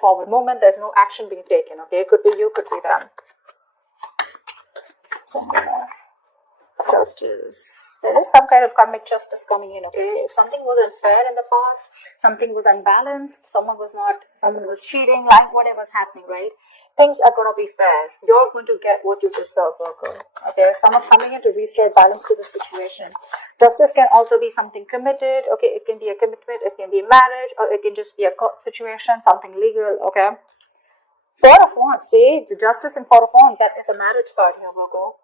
forward movement. There's no action being taken. Okay, could be you, could be them. Justice. There is some kind of karmic justice coming in. Okay, if something was unfair in the past, something was unbalanced, someone was cheating, like whatever's happening, right? Things are going to be fair. You're going to get what you deserve, Virgo. Okay, someone's coming in to restore balance to the situation. Justice can also be something committed. Okay, it can be a commitment, it can be marriage, or it can just be a court situation, something legal. Okay. Four of Wands, see, the Justice and Four of Wands, that is a marriage card here, Virgo.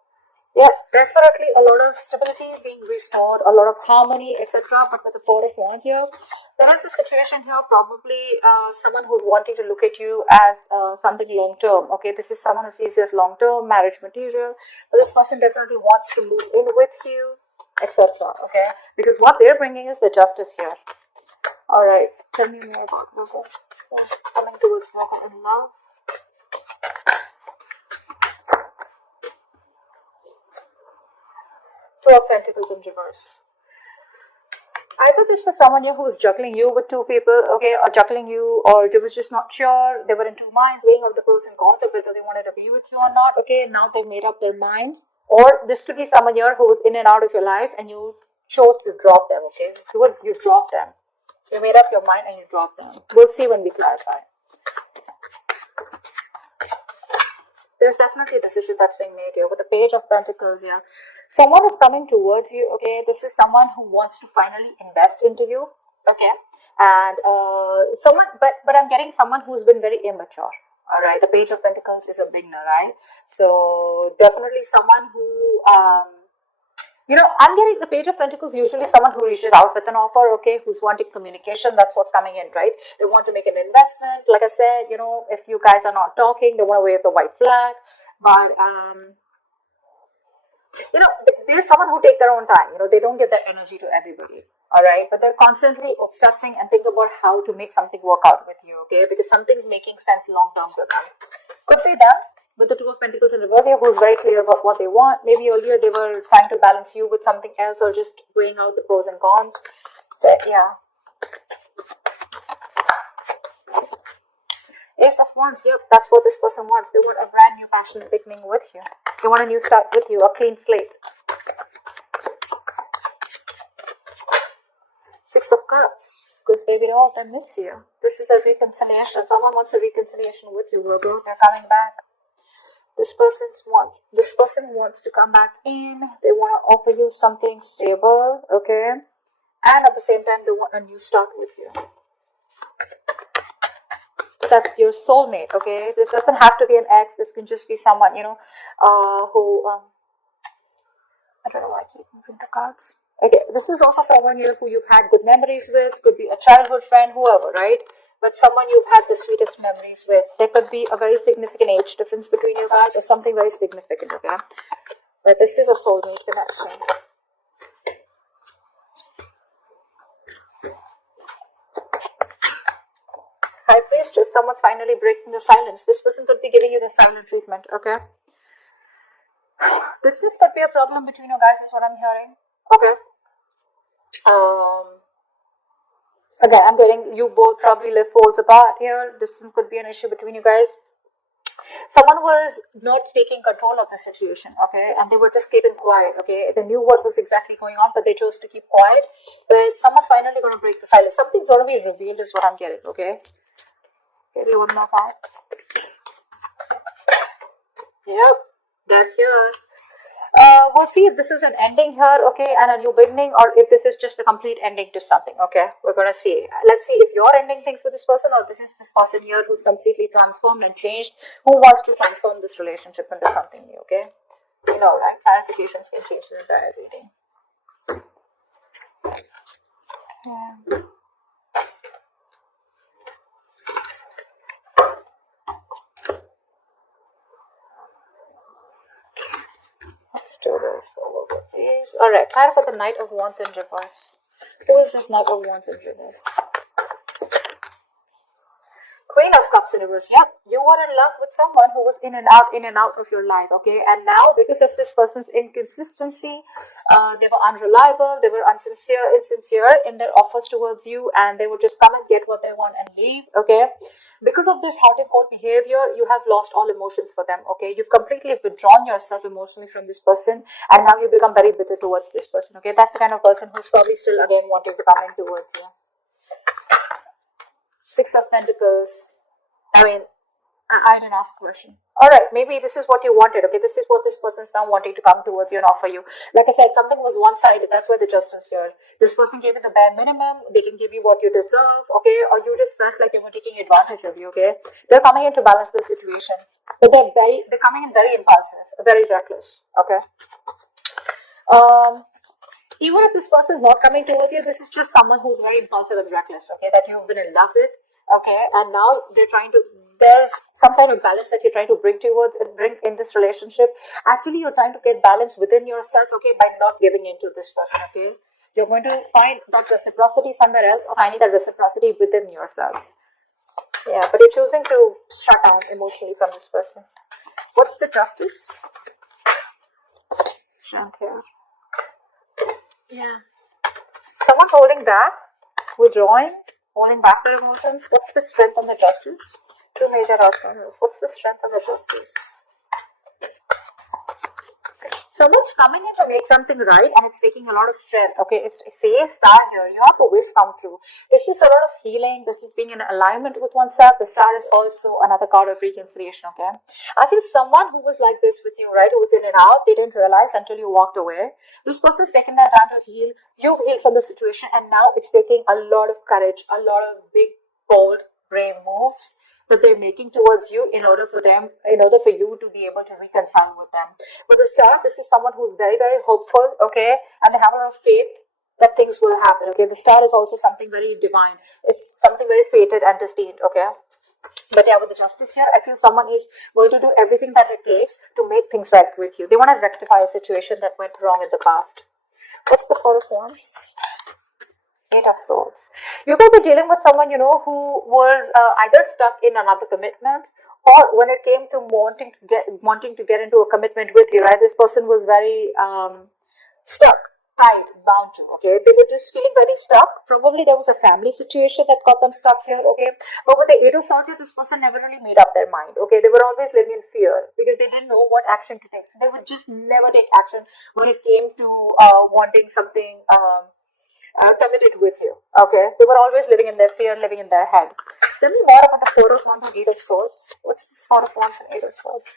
Yeah, definitely a lot of stability being restored, a lot of harmony, etc. But with the Four of Wands here, there is a situation here, probably someone who's wanting to look at you as something long term. Okay, this is someone who sees you as long term marriage material. But this person definitely wants to move in with you, etc. Okay, because what they're bringing is the Justice here. All right, tell me more about Virgo. Yeah, coming towards Virgo in love. Two of Pentacles in reverse. Either this was someone here who was juggling you with two people, okay, or juggling you, or they was just not sure. They were in two minds, weighing out the pros and cons of whether they wanted to be with you or not. Okay, now they've made up their mind. Or this could be someone here who was in and out of your life, and you chose to drop them. Okay, you dropped them. You made up your mind and you dropped them. We'll see when we clarify. There's definitely a decision that's being made here with the Page of Pentacles here. Someone is coming towards you, okay? This is someone who wants to finally invest into you, okay? And but I'm getting someone who's been very immature, all right? The Page of Pentacles is a beginner, right? So definitely someone who, I'm getting the Page of Pentacles, usually someone who reaches out with an offer, okay, who's wanting communication, that's what's coming in, right? They want to make an investment. Like I said, if you guys are not talking, they want to wave the white flag. But, there's someone who take their own time. They don't give that energy to everybody, all right? But they're constantly obsessing and think about how to make something work out with you, okay? Because something's making sense long-term for them. Could be them. With the Two of Pentacles in reverse here, who's very clear about what they want. Maybe earlier they were trying to balance you with something else or just weighing out the pros and cons. But yeah. Ace of Wands, yep, that's what this person wants. They want a brand new passionate beginning with you. They want a new start with you, a clean slate. Six of Cups. Because baby doll, they miss you. This is a reconciliation. Someone wants a reconciliation with you, Virgo. They're coming back. This person wants to come back in. They want to offer you something stable, okay? And at the same time, they want a new start with you. That's your soulmate, okay? This doesn't have to be an ex. This can just be someone, who, I don't know why I keep moving the cards. Okay, this is also someone here who you've had good memories with. Could be a childhood friend, whoever, right? But someone you've had the sweetest memories with. There could be a very significant age difference between you guys or something very significant, okay? But this is a soulmate connection. High Priestess, someone finally breaking the silence. This person could be giving you the silent treatment, okay? This could be a problem between you guys is what I'm hearing. Okay. Again, I'm getting you both probably live poles apart here. Distance could be an issue between you guys. Someone was not taking control of the situation, okay? And they were just keeping quiet, okay? They knew what was exactly going on, but they chose to keep quiet. But someone's finally going to break the silence. Something's going to be revealed is what I'm getting, okay? Maybe one more card. Yep, they're here. We'll see if this is an ending here, okay, and a new beginning, or if this is just a complete ending to something, okay? We're gonna see. Let's see if you're ending things with this person, or this is this person here who's completely transformed and changed, who wants to transform this relationship into something new, okay? Right? Clarifications can change the entire reading. Yeah. Let's do this forward, please. Alright, clarify the Knight of Wands in reverse. Who is this Knight of Wands in reverse? Queen of Cups in reverse. Yep, you were in love with someone who was in and out of your life, okay? And now, because of this person's inconsistency, they were unreliable, they were insincere in their offers towards you, and they would just come and get what they want and leave, okay? Because of this hot and cold behavior, you have lost all emotions for them, okay? You've completely withdrawn yourself emotionally from this person, and now you become very bitter towards this person, okay? That's the kind of person who's probably still again wanting to come in towards you. Six of Pentacles. I mean, I didn't ask a question. Alright, maybe this is what you wanted, okay? This is what this person's now wanting to come towards you and offer you. Like I said, something was one-sided. That's why the justice here. This person gave you the bare minimum. They can give you what you deserve, okay? Or you just felt like they were taking advantage of you, okay? They're coming in to balance the situation. But they're coming in very impulsive, very reckless, okay? Even if this person is not coming towards you, this is just someone who's very impulsive and reckless, okay? That you've been in love with, okay? And now there's some kind of balance that you're trying to bring in this relationship. Actually, you're trying to get balance within yourself, okay, by not giving in to this person, okay? You're going to find that reciprocity somewhere else, or finding that reciprocity within yourself. Yeah, but you're choosing to shut down emotionally from this person. What's the justice? Strength here. Yeah. Someone holding back, withdrawing, holding back their emotions. What's the strength and the justice? Two major arcanas. What's the strength and the justice? Someone's coming in to make something right, and it's taking a lot of strength. Okay, it says star here. You have a wish come true. This is a lot of healing. This is being in alignment with oneself. The star is also another card of reconciliation. Okay, I feel someone who was like this with you, right? Who was in and out. They didn't realize until you walked away. This person's taken their time to heal. You've healed from the situation, and now it's taking a lot of courage, a lot of big, bold, brave moves that they're making towards you in order for you to be able to reconcile with them. With the star, this is someone who's very, very hopeful, okay, and they have a lot of faith that things will happen, okay. The star is also something very divine. It's something very fated and destined, okay. But yeah, with the justice here, I feel someone is going to do everything that it takes to make things right with you. They want to rectify a situation that went wrong in the past. What's the Four of Wands? Eight of Swords. You could be dealing with someone, who was either stuck in another commitment, or when it came to wanting to get into a commitment with you, right? This person was very stuck, tied, bound to. Okay, they were just feeling very stuck. Probably there was a family situation that got them stuck here. Okay, but with the Eight of Swords, this person never really made up their mind. Okay, they were always living in fear because they didn't know what action to take. So they would just never take action when it came to wanting something. Committed with you. Okay, they were always living in their fear, living in their head. Tell me more about the Four of Wands and Eight of Swords. What's the Four of Wands and Eight of Swords?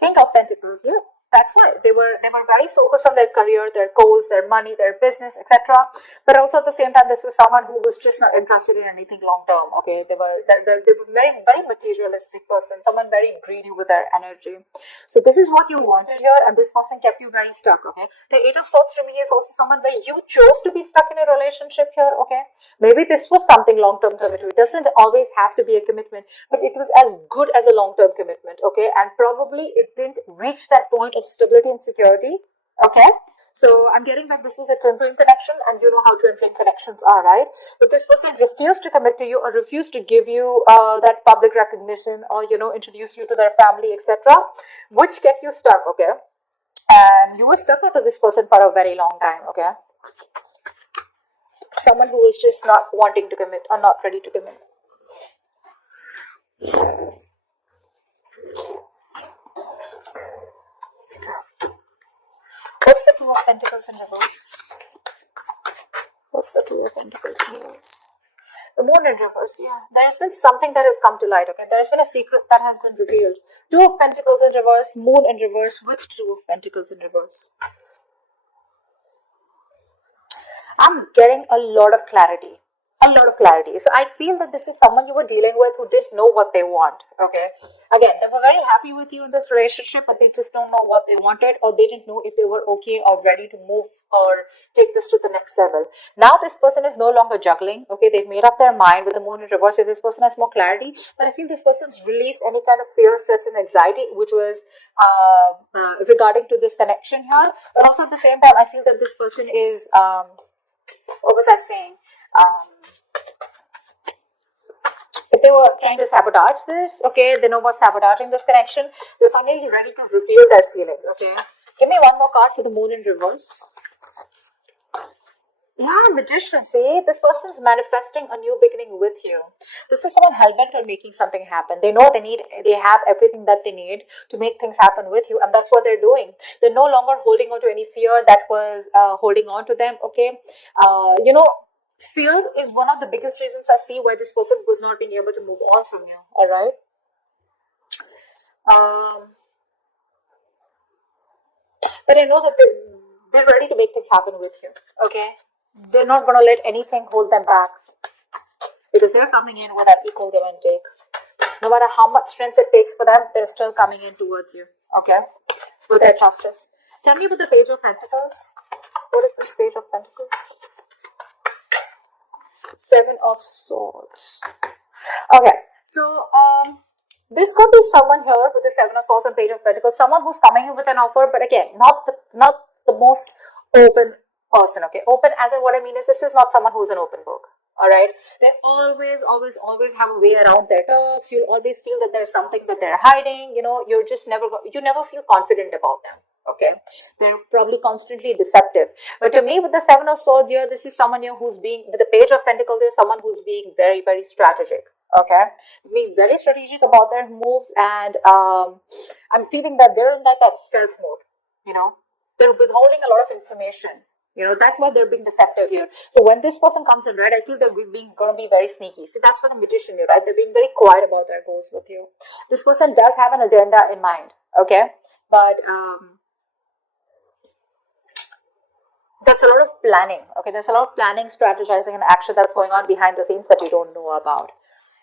King of Pentacles. Yeah, that's why they were very focused on their career, their goals, their money, their business, etc. But also at the same time, this was someone who was just not interested in anything long term. Okay, they were very, very materialistic person, someone very greedy with their energy. So this is what you wanted here, and this person kept you very stuck. Okay, the Eight of Swords to me is also someone where you chose to be stuck in a relationship here. Okay, maybe this was something long term commitment. It doesn't always have to be a commitment, but it was as good as a long term commitment. Okay, and probably it didn't reach that point of stability and security. Okay, so I'm getting that this was a twin flame connection, and you know how twin flame connections are, right? But this person refused to commit to you, or refused to give you that public recognition, or introduce you to their family, etc., which kept you stuck. Okay, and you were stuck to this person for a very long time. Okay, someone who is just not wanting to commit or not ready to commit. What's the Two of Pentacles in reverse? What's the Two of Pentacles in reverse? The Moon in reverse, yeah. There has been something that has come to light, okay? There has been a secret that has been revealed. Two of Pentacles in reverse, Moon in reverse with Two of Pentacles in reverse. I'm getting a lot of clarity. So I feel that this is someone you were dealing with who didn't know what they want. Okay. Again, they were very happy with you in this relationship, but they just don't know what they wanted, or they didn't know if they were okay or ready to move or take this to the next level. Now this person is no longer juggling. Okay, they've made up their mind with the Moon in reverse. So this person has more clarity, but I feel this person's released any kind of fear, stress, and anxiety, which was regarding to this connection here. But also at the same time, I feel that this person is what was I saying? If they were trying to sabotage this, okay, they know about sabotaging this connection. They're finally ready to reveal their feelings, okay. Give me one more card for the Moon in reverse. Yeah, magician. See, this person's manifesting a new beginning with you. This is someone hell-bent on making something happen. They know they have everything that they need to make things happen with you, and that's what they're doing. They're no longer holding on to any fear that was holding on to them. Okay, fear is one of the biggest reasons I see why this person was not being able to move on from you. All right. Um, but I know that they're ready to make things happen with you. Okay, they're not going to let anything hold them back because they're coming in with an equal give and take. No matter how much strength it takes for them, they're still coming in towards you. Okay, with their justice. Tell me about the Page of Pentacles. What is this Page of Pentacles? Seven of Swords. Okay, so this could be someone here with the Seven of Swords and Page of Pentacles, someone who's coming in with an offer, but again, not the most open person. Okay, open as in what I mean is this is not someone who's an open book. All right, they always have a way around their talks. You'll always feel that there's something that they're hiding. You never feel confident about them. Okay, they're probably constantly deceptive. But to me, with the Seven of Swords here, this is someone here who's being, with the Page of Pentacles, is someone who's being very, very strategic. Okay, being very strategic about their moves, and I'm feeling that they're in that stealth mode. They're withholding a lot of information. That's why they're being deceptive here. So when this person comes in, right, I feel they're being going to be very sneaky. See, that's for the magician here, right? They're being very quiet about their goals with you. This person does have an agenda in mind, okay? But that's a lot of planning, okay? There's a lot of planning, strategizing, and action that's going on behind the scenes that you don't know about.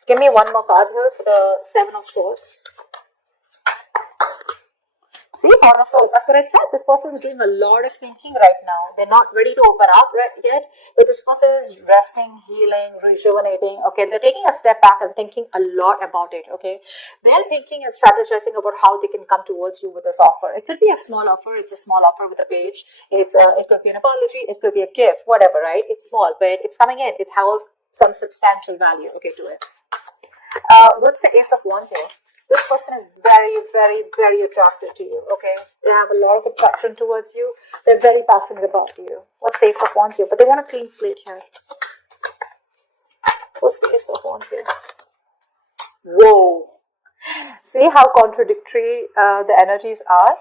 Give me one more card here for the Seven of Swords. See, Four of Swords. That's what I said. This person is doing a lot of thinking right now. They're not ready to open up yet, but this person is resting, healing, rejuvenating. Okay, they're taking a step back and thinking a lot about it. Okay, they're thinking and strategizing about how they can come towards you with this offer. It could be a small offer. It's a small offer with a page. It could be an apology. It could be a gift. Whatever, right? It's small, but it's coming in. It holds some substantial value. Okay, to it. What's the Ace of Wands here? This person is very, very, very attracted to you, okay? They have a lot of attraction towards you. They're very passionate about you. What's the Ace of Wands here? But they want a clean slate here. What's the Ace of Wands here? Whoa. See how contradictory the energies are?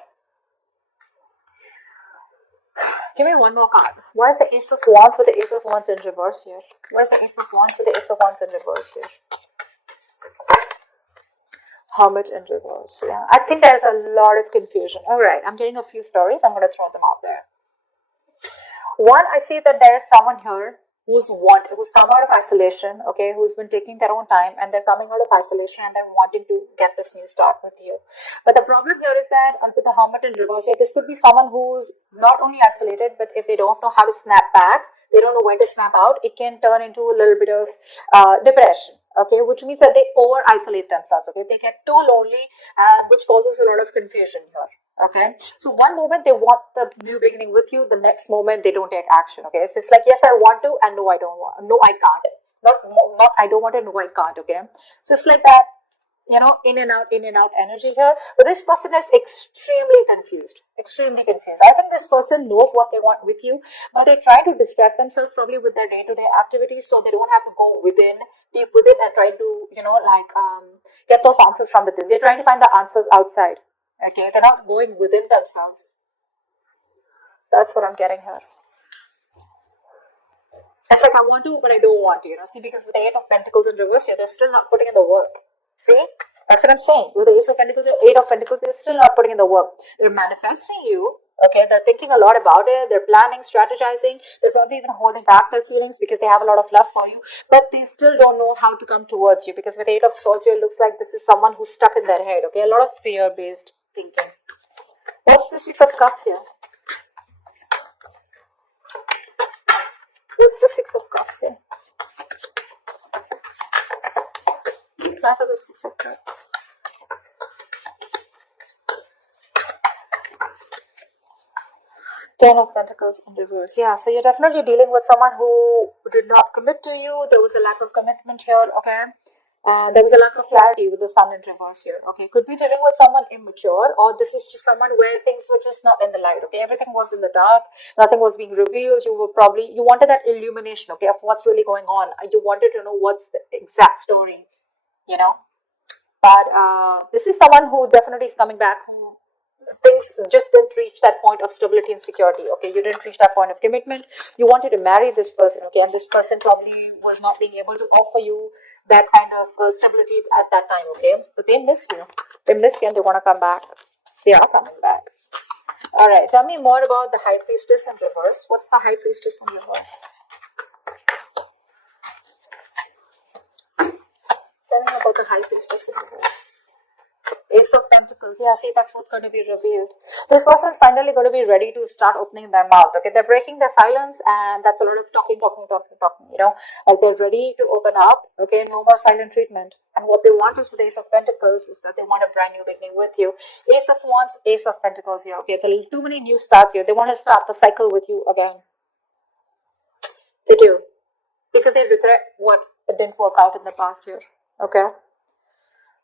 Give me one more card. Why is the Ace of Wands with the Ace of Wands in reverse here? Why is the Ace of Wands with the Ace of Wands in reverse here? Hermit in reverse. Yeah, I think there's a lot of confusion. All right, I'm getting a few stories. I'm going to throw them out there. One, I see that there is someone here who's come out of isolation. Okay, who's been taking their own time, and they're coming out of isolation and they're wanting to get this new start with you. But the problem here is that with the Hermit in reverse, this could be someone who's not only isolated, but if they don't know how to snap back, they don't know when to snap out, it can turn into a little bit of depression. Okay, which means that they over isolate themselves. Okay, they get too lonely, which causes a lot of confusion here. Okay, so one moment they want the new beginning with you, the next moment they don't take action. Okay, so it's like, yes, I want to, and no, I don't want. No, I can't. Not I don't want to. No, I can't. Okay, so it's like that. In and out energy here. But this person is extremely confused. Extremely confused. I think this person knows what they want with you, but they try to distract themselves probably with their day-to-day activities, so they don't have to go deep within, and try to, get those answers from within. They're trying to find the answers outside. Okay, they're not going within themselves. That's what I'm getting here. It's like I want to, but I don't want to. See, because with the Eight of Pentacles in reverse here, they're still not putting in the work. See, that's what I'm saying. With the Ace of Pentacles, the Eight of Pentacles, they're still not putting in the work. They're manifesting you. Okay, they're thinking a lot about it. They're planning, strategizing. They're probably even holding back their feelings because they have a lot of love for you. But they still don't know how to come towards you, because with Eight of Swords, it looks like this is someone who's stuck in their head. Okay, a lot of fear-based thinking. What's the Six of Cups here? What's the Six of Cups here? Try for the Six of Cups. Ten of Pentacles in reverse. Yeah, so you're definitely dealing with someone who did not commit to you. There was a lack of commitment here, okay? And there was a lack of clarity with the sun in reverse here. Okay, could be dealing with someone immature, or this is just someone where things were just not in the light. Okay, everything was in the dark, nothing was being revealed. You wanted that illumination, okay, of what's really going on. You wanted to know what's the exact story, you know. But this is someone who definitely is coming back, who things just didn't reach that point of stability and security. Okay, you didn't reach that point of commitment. You wanted to marry this person, okay, and this person probably was not being able to offer you that kind of stability at that time. Okay, but they miss you. They miss you, and they want to come back. They are coming back. All right, tell me more about the High Priestess in reverse. What's the High Priestess in reverse? Tell me about the High Priestess in reverse. Ace of Pentacles. Yeah, see, that's what's going to be revealed. This person's finally going to be ready to start opening their mouth. Okay, they're breaking their silence, and that's a lot of talking. You know, like they're ready to open up. Okay, no more silent treatment. And what they want is with Ace of Pentacles is that they want a brand new beginning with you. Ace of Wands, Ace of Pentacles here. Okay, there are too many new starts here. They want to start the cycle with you again. They do, because they regret what it didn't work out in the past year. Okay.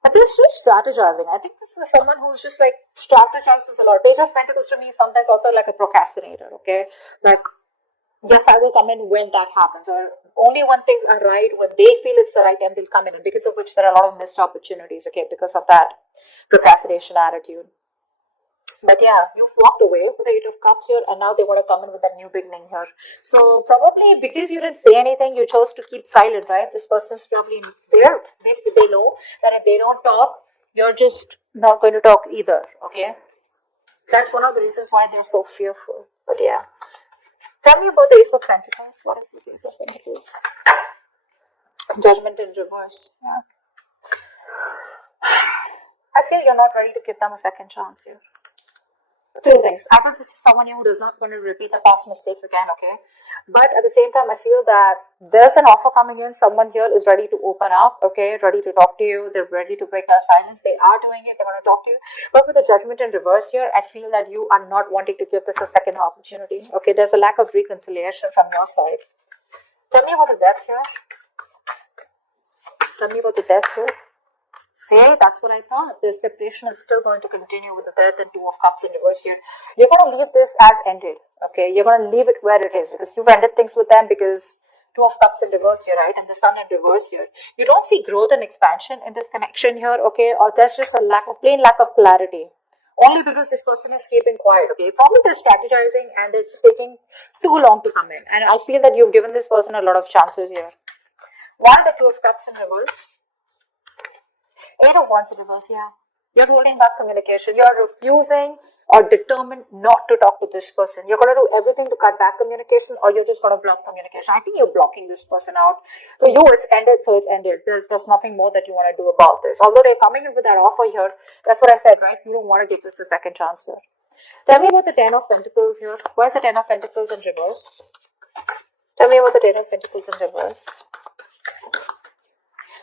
But they're just strategizing. I think this is someone who's just like strategizes a lot. Page of Pentacles to me sometimes also like a procrastinator, okay? Like, yes, I will come in when that happens. Or only when things are right, when they feel it's the right time, they'll come in. And because of which there are a lot of missed opportunities, okay? Because of that procrastination attitude. But yeah, you've walked away with the Eight of Cups here, and now they want to come in with a new beginning here. So probably because you didn't say anything, you chose to keep silent, right? This person's probably there. They know that if they don't talk, you're just not going to talk either, okay? That's one of the reasons why they're so fearful. But yeah. Tell me about the Ace of Pentacles. What is this Ace of Pentacles? Judgment in reverse. Yeah. I feel you're not ready to give them a second chance here. Two things. Either this is someone who does not want to repeat the past mistakes again, okay? But at the same time, I feel that there's an offer coming in. Someone here is ready to open up, okay? Ready to talk to you. They're ready to break their silence. They are doing it. They want to talk to you. But with the Judgment in reverse here, I feel that you are not wanting to give this a second opportunity, okay? There's a lack of reconciliation from your side. Tell me about the Death here. Tell me about the Death here. See, that's what I thought. The separation is still going to continue with the Death and Two of Cups in reverse here. You're going to leave this as ended, okay? You're going to leave it where it is because you've ended things with them because Two of Cups in reverse here, right? And the Sun in reverse here. You don't see growth and expansion in this connection here, okay? Or there's just a plain lack of clarity. Only because this person is keeping quiet, okay? Probably they're strategizing and they're just taking too long to come in. And I feel that you've given this person a lot of chances here. Why the Two of Cups in reverse? Eight of Wands in reverse, yeah. You're holding back communication. You're refusing or determined not to talk to this person. You're going to do everything to cut back communication, or you're just going to block communication. I think you're blocking this person out. For you, it's ended, so it's ended. There's nothing more that you want to do about this. Although they're coming in with that offer here, that's what I said, right? You don't want to give this a second chance here. Tell me about the Ten of Pentacles here. Why is the Ten of Pentacles in reverse? Tell me about the Ten of Pentacles in reverse.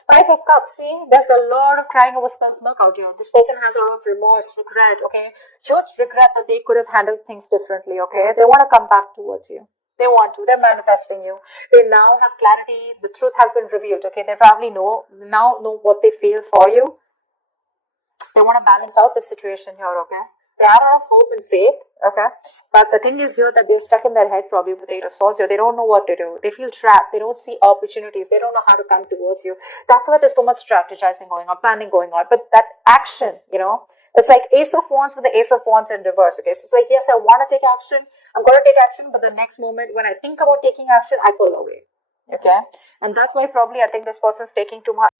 Five of Cups, see, there's a lot of crying over spilled milk out here. This person has a lot of remorse, regret, okay? Huge regret that they could have handled things differently, okay? They want to come back towards you. They want to. They're manifesting you. They now have clarity. The truth has been revealed, okay? They probably know what they feel for you. They want to balance out the situation here, okay? They have a lot of hope and faith, okay? But the thing is here that they're stuck in their head probably with the Eight of Swords here. They don't know what to do. They feel trapped. They don't see opportunities. They don't know how to come towards you. That's why there's so much strategizing going on, planning going on. But that action, you know, it's like Ace of Wands with the Ace of Wands in reverse, okay? So it's like, yes, I want to take action. I'm going to take action. But the next moment when I think about taking action, I pull away, okay? And that's why probably I think this person's taking too much.